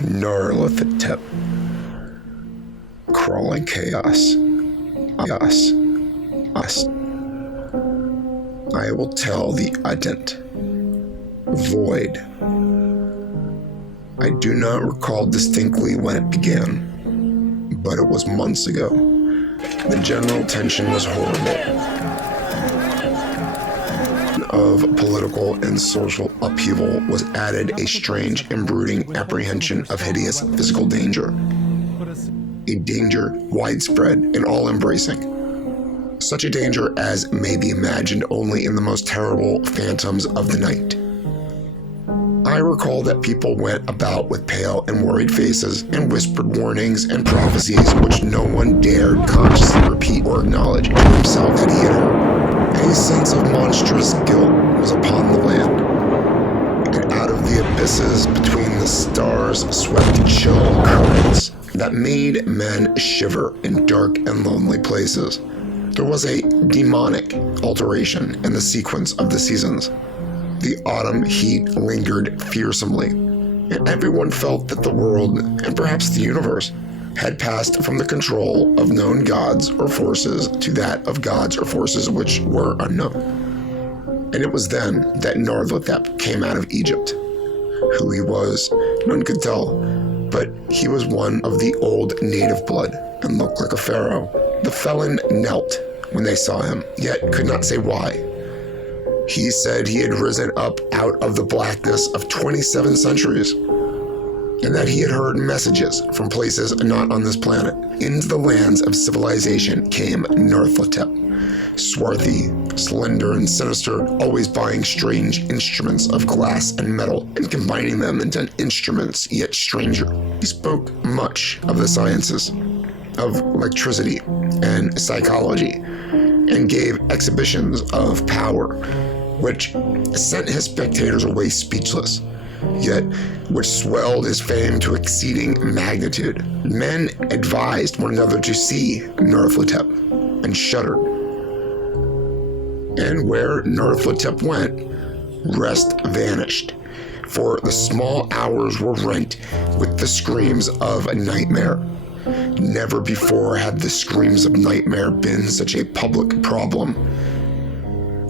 Nyarlathotep. Crawling chaos. Us. I will tell the ident. Void. I do not recall distinctly when it began, but it was months ago. The general tension was horrible. Of political and social upheaval was added a strange and brooding apprehension of hideous physical danger. A danger widespread and all-embracing. Such a danger as may be imagined only in the most terrible phantoms of the night. I recall that people went about with pale and worried faces and whispered warnings and prophecies which no one dared consciously repeat or acknowledge to himself that he had heard. A sense of monstrous guilt was upon the land, and out of the abysses between the stars swept chill currents that made men shiver in dark and lonely places. There was a demonic alteration in the sequence of the seasons. The autumn heat lingered fearsomely, and everyone felt that the world, and perhaps the universe, had passed from the control of known gods or forces to that of gods or forces which were unknown. And it was then that Nyarlathotep came out of Egypt. Who he was, none could tell, but he was one of the old native blood and looked like a pharaoh. The felon knelt when they saw him, yet could not say why. He said he had risen up out of the blackness of 27 centuries, and that he had heard messages from places not on this planet. Into the lands of civilization came Nyarlathotep, swarthy, slender, and sinister, always buying strange instruments of glass and metal and combining them into instruments yet stranger. He spoke much of the sciences, of electricity and psychology, and gave exhibitions of power, which sent his spectators away speechless, yet which swelled his fame to exceeding magnitude. Men advised one another to see Nyarlathotep, and shuddered. And where Nyarlathotep went, rest vanished, for the small hours were rent with the screams of a nightmare. Never before had the screams of nightmare been such a public problem.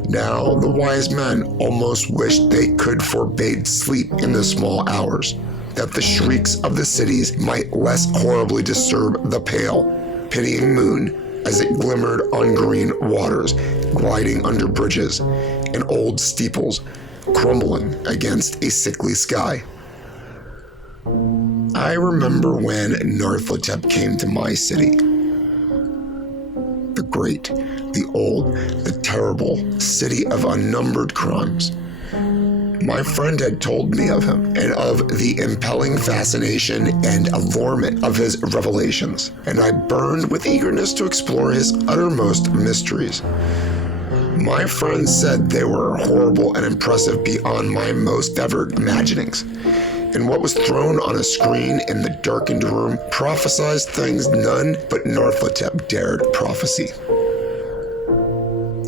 Now the wise men almost wished they could forbade sleep in the small hours, that the shrieks of the cities might less horribly disturb the pale, pitying moon as it glimmered on green waters, gliding under bridges, and old steeples crumbling against a sickly sky. I remember when Nyarlathotep came to my city. The great, the old, the terrible city of unnumbered crimes. My friend had told me of him and of the impelling fascination and allurement of his revelations, and I burned with eagerness to explore his uttermost mysteries. My friend said they were horrible and impressive beyond my most fevered imaginings, and what was thrown on a screen in the darkened room prophesied things none but Nyarlathotep dared prophesy.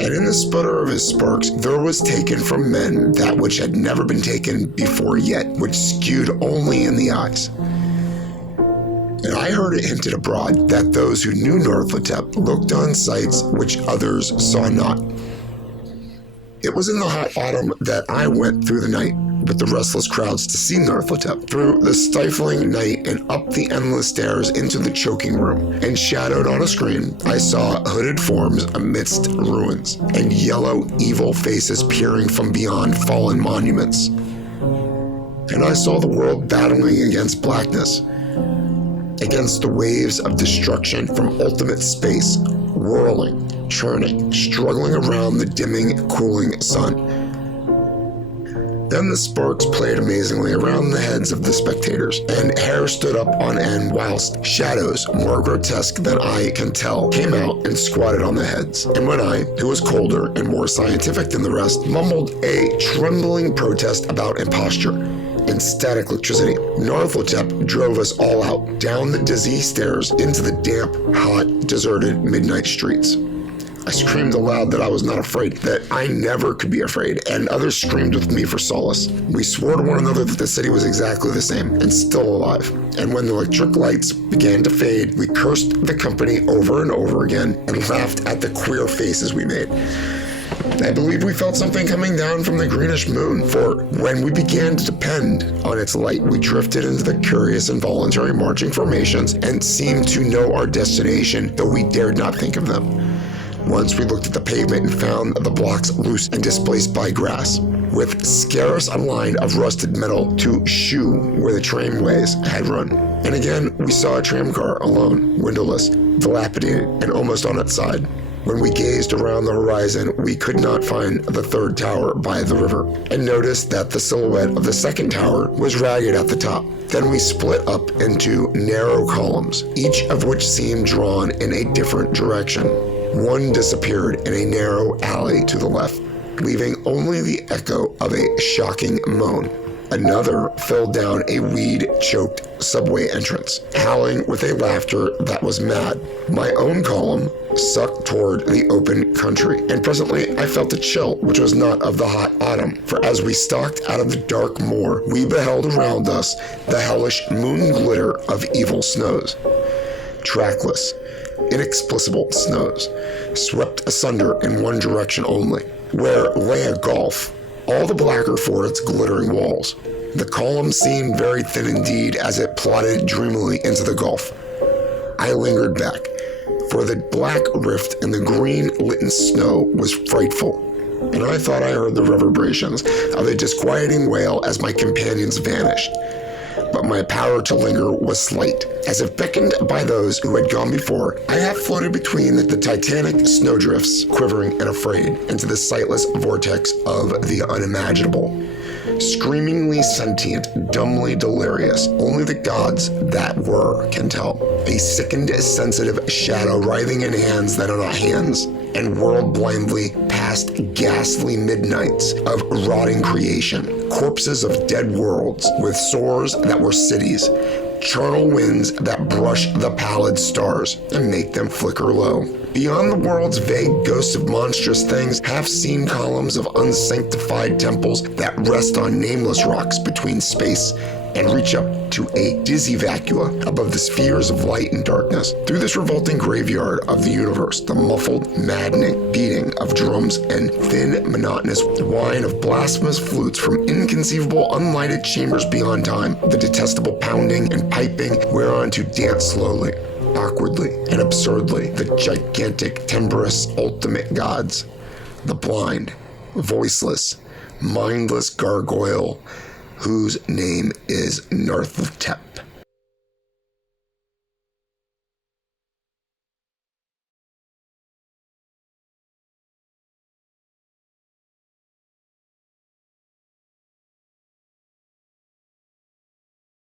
And in the sputter of his sparks, there was taken from men that which had never been taken before yet, which skewed only in the eyes. And I heard it hinted abroad that those who knew Nyarlathotep looked on sights which others saw not. It was in the hot autumn that I went through the night with the restless crowds to see Nyarlathotep, through the stifling night and up the endless stairs into the choking room, and shadowed on a screen I saw hooded forms amidst ruins, and yellow evil faces peering from beyond fallen monuments. And I saw the world battling against blackness, against the waves of destruction from ultimate space, whirling, churning, struggling around the dimming, cooling sun. Then the sparks played amazingly around the heads of the spectators, and hair stood up on end whilst shadows, more grotesque than I can tell, came out and squatted on the heads. And when I, who was colder and more scientific than the rest, mumbled a trembling protest about imposture and static electricity, Nyarlathotep drove us all out, down the dizzy stairs into the damp, hot, deserted midnight streets. I screamed aloud that I was not afraid, that I never could be afraid, and others screamed with me for solace. We swore to one another that the city was exactly the same, and still alive. And when the electric lights began to fade, we cursed the company over and over again, and laughed at the queer faces we made. I believe we felt something coming down from the greenish moon, for when we began to depend on its light, we drifted into the curious involuntary marching formations and seemed to know our destination, though we dared not think of them. Once we looked at the pavement and found the blocks loose and displaced by grass, with scarce a line of rusted metal to shew where the tramways had run. And again, we saw a tramcar alone, windowless, dilapidated, and almost on its side. When we gazed around the horizon, we could not find the third tower by the river, and noticed that the silhouette of the second tower was ragged at the top. Then we split up into narrow columns, each of which seemed drawn in a different direction. One disappeared in a narrow alley to the left, leaving only the echo of a shocking moan. Another fell down a weed-choked subway entrance, howling with a laughter that was mad. My own column sucked toward the open country, and presently I felt a chill which was not of the hot autumn, for as we stalked out of the dark moor, we beheld around us the hellish moon glitter of evil snows. Trackless, inexplicable snows, swept asunder in one direction only, where lay a gulf, all the blacker for its glittering walls. The column seemed very thin indeed as it plodded dreamily into the gulf. I lingered back, for the black rift in the green-litten snow was frightful, and I thought I heard the reverberations of a disquieting wail as my companions vanished. But my power to linger was slight. As if beckoned by those who had gone before, I half floated between the titanic snowdrifts, quivering and afraid, into the sightless vortex of the unimaginable. Screamingly sentient, dumbly delirious, only the gods that were can tell. A sickened, sensitive shadow writhing in hands that are not hands, and whirled blindly past ghastly midnights of rotting creation, corpses of dead worlds with sores that were cities, charnel winds that brush the pallid stars and make them flicker low. Beyond the world's vague ghosts of monstrous things, half-seen columns of unsanctified temples that rest on nameless rocks between space and reach up to a dizzy vacua above the spheres of light and darkness. Through this revolting graveyard of the universe, the muffled, maddening beating of drums and thin, monotonous whine of blasphemous flutes from inconceivable, unlighted chambers beyond time, the detestable pounding and piping whereon to dance slowly, awkwardly, and absurdly, the gigantic, timbrous, ultimate gods, the blind, voiceless, mindless gargoyle whose name is Nyarlathotep.